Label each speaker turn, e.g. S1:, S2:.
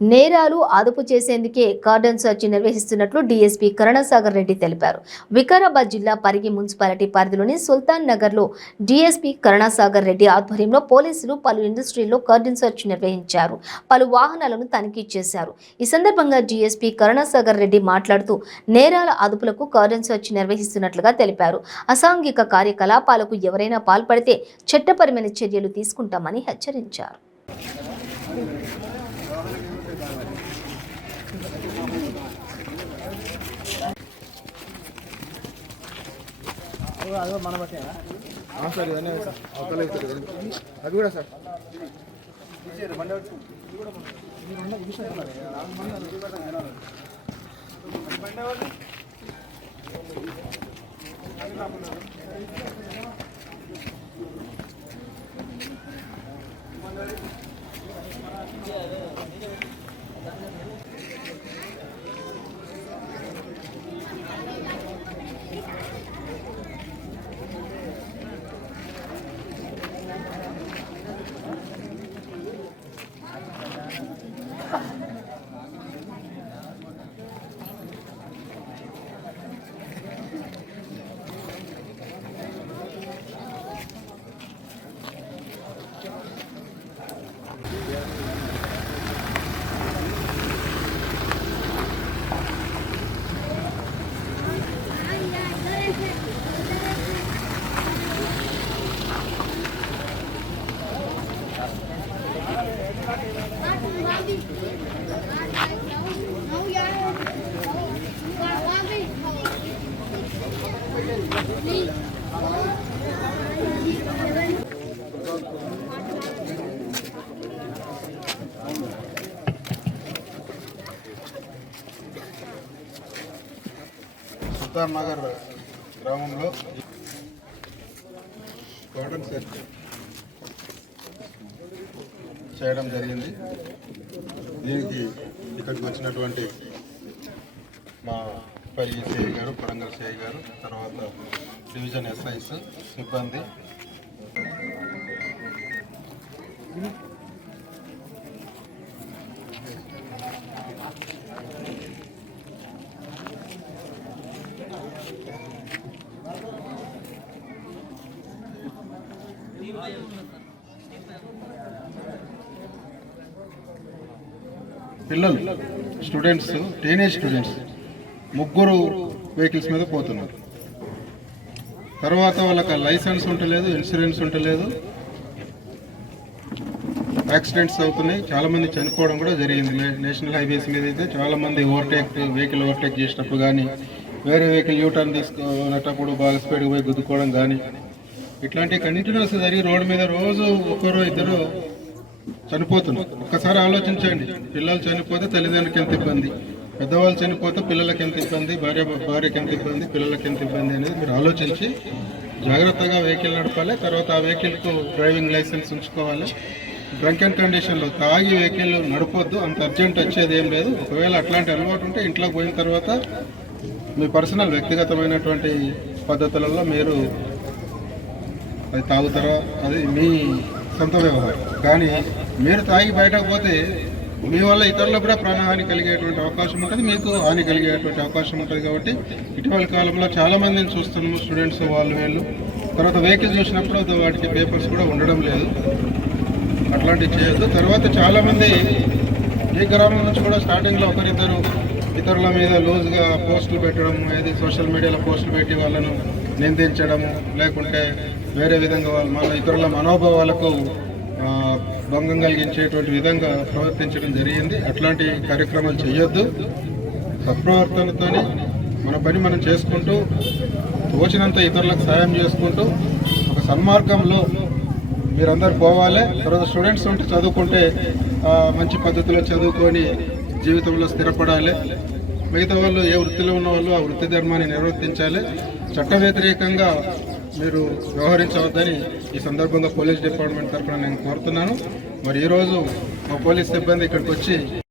S1: నేరాలు అదుపు చేసేందుకే కార్డన్ సర్చ్ నిర్వహిస్తున్నట్లు డీఎస్పీ కరణసాగర్ రెడ్డి తెలిపారు. వికారాబాద్ జిల్లా పరిగి మున్సిపాలిటీ పరిధిలోని సుల్తాన్ నగర్లో డీఎస్పీ కరుణాసాగర్ రెడ్డి ఆధ్వర్యంలో పోలీసులు పలు ఇండస్ట్రీల్లో కార్డన్ సర్చ్ నిర్వహించారు. పలు వాహనాలను తనిఖీ చేశారు. ఈ సందర్భంగా డీఎస్పీ కరుణాసాగర్ రెడ్డి మాట్లాడుతూ నేరాల అదుపులకు కార్డన్ సర్చ్ నిర్వహిస్తున్నట్లుగా తెలిపారు. అసాంఘిక కార్యకలాపాలకు ఎవరైనా పాల్పడితే చట్టపరమైన చర్యలు తీసుకుంటామని హెచ్చరించారు.
S2: సార్ ఇదన్నీ సార్ అవతల అది కూడా సార్ సుల్తాన్ నగర్ గ్రామంలో. గార్డెన్ సెర్చ్ చేయడం జరిగింది. దీనికి ఇక్కడికి వచ్చినటువంటి మా పల్లి సిఐ గారు కొడంగల్ సిఐ గారు తర్వాత డివిజన్ ఎస్ఐస్ సిబ్బంది. పిల్లలు స్టూడెంట్స్ టీనేజ్ స్టూడెంట్స్ ముగ్గురు వెహికల్స్ మీద పోతున్నారు. తర్వాత వాళ్ళకి లైసెన్స్ ఉంటలేదు ఇన్సూరెన్స్ ఉంటలేదు. యాక్సిడెంట్స్ అవుతున్నాయి. చాలా మంది చనిపోవడం కూడా జరిగింది. నేషనల్ హైవేస్ మీద అయితే చాలా మంది ఓవర్టేక్ వెహికల్ ఓవర్టేక్ చేసినప్పుడు కానీ వేరే వెహికల్ యూటర్న్ తీసుకునేటప్పుడు బాగా స్పీడ్గా పోయి గుద్దుకోవడం కానీ ఇట్లాంటి కంటిన్యూస్ జరిగి రోడ్డు మీద రోజు ఒకరు ఇద్దరు చనిపోతున్నారు. ఒక్కసారి ఆలోచించండి. పిల్లలు చనిపోతే తల్లిదండ్రులకి ఎంత ఇబ్బంది? పెద్దవాళ్ళు చనిపోతే పిల్లలకి ఎంత ఇబ్బంది? భార్య భార్యకి ఎంత ఇబ్బంది? పిల్లలకి ఎంత ఇబ్బంది అనేది మీరు ఆలోచించి జాగ్రత్తగా వెహికల్ నడపాలి. తర్వాత ఆ వెహికల్కు డ్రైవింగ్ లైసెన్స్ ఉంచుకోవాలి. డ్రంక్ అండ్ కండిషన్లో తాగి వెహికల్ నడపొద్దు. అంత అర్జెంట్ వచ్చేది ఏం లేదు. ఒకవేళ అట్లాంటి అలవాటు ఉంటే ఇంట్లోకి పోయిన తర్వాత మీ పర్సనల్ వ్యక్తిగతమైనటువంటి పద్ధతులలో మీరు అది తాగుతారో అది మీ సొంత వ్యవహారం. కానీ మీరు తాగి బయటకు పోతే మీ వల్ల ఇతరులకు కూడా ప్రాణహాని కలిగేటువంటి అవకాశం ఉంటుంది మీకు హాని కలిగేటువంటి అవకాశం ఉంటుంది కాబట్టి ఇటీవల కాలంలో చాలామందిని చూస్తున్నాము స్టూడెంట్స్ వాళ్ళు వీళ్ళు. తర్వాత వెహికల్ చూసినప్పుడు వాటికి పేపర్స్ కూడా ఉండడం లేదు. అట్లాంటివి చేయొద్దు. తర్వాత చాలామంది ఈ గ్రామం నుంచి కూడా స్టార్టింగ్లో ఒకరిద్దరు ఇతరుల మీద లూజ్గా పోస్టులు పెట్టడం ఏది సోషల్ మీడియాలో పోస్టులు పెట్టి వాళ్ళను నిందించడము లేకుంటే వేరే విధంగా మన ఇతరుల మనోభావాలకు భంగం కలిగించేటువంటి విధంగా ప్రవర్తించడం జరిగింది. అట్లాంటి కార్యక్రమాలు చేయొద్దు సత్ప్రవర్తనతోనే మన పని మనం చేసుకుంటూ తోచినంత ఇతరులకు సాయం చేసుకుంటూ ఒక సన్మార్గంలో మీరందరు పోవాలి. తర్వాత స్టూడెంట్స్ ఉంటే చదువుకుంటే మంచి పద్ధతిలో చదువుకొని జీవితంలో స్థిరపడాలి. మిగతా వాళ్ళు ఏ వృత్తిలో ఉన్న వాళ్ళు ఆ వృత్తి ధర్మాన్ని నిర్వర్తించాలి. చట్ట వ్యతిరేకంగా మీరు వ్యవహరించవద్దని ఈ సందర్భంగా పోలీస్ డిపార్ట్మెంట్ తరఫున నేను కోరుతున్నాను. మరి ఈరోజు మా పోలీస్ సిబ్బంది ఇక్కడికి వచ్చి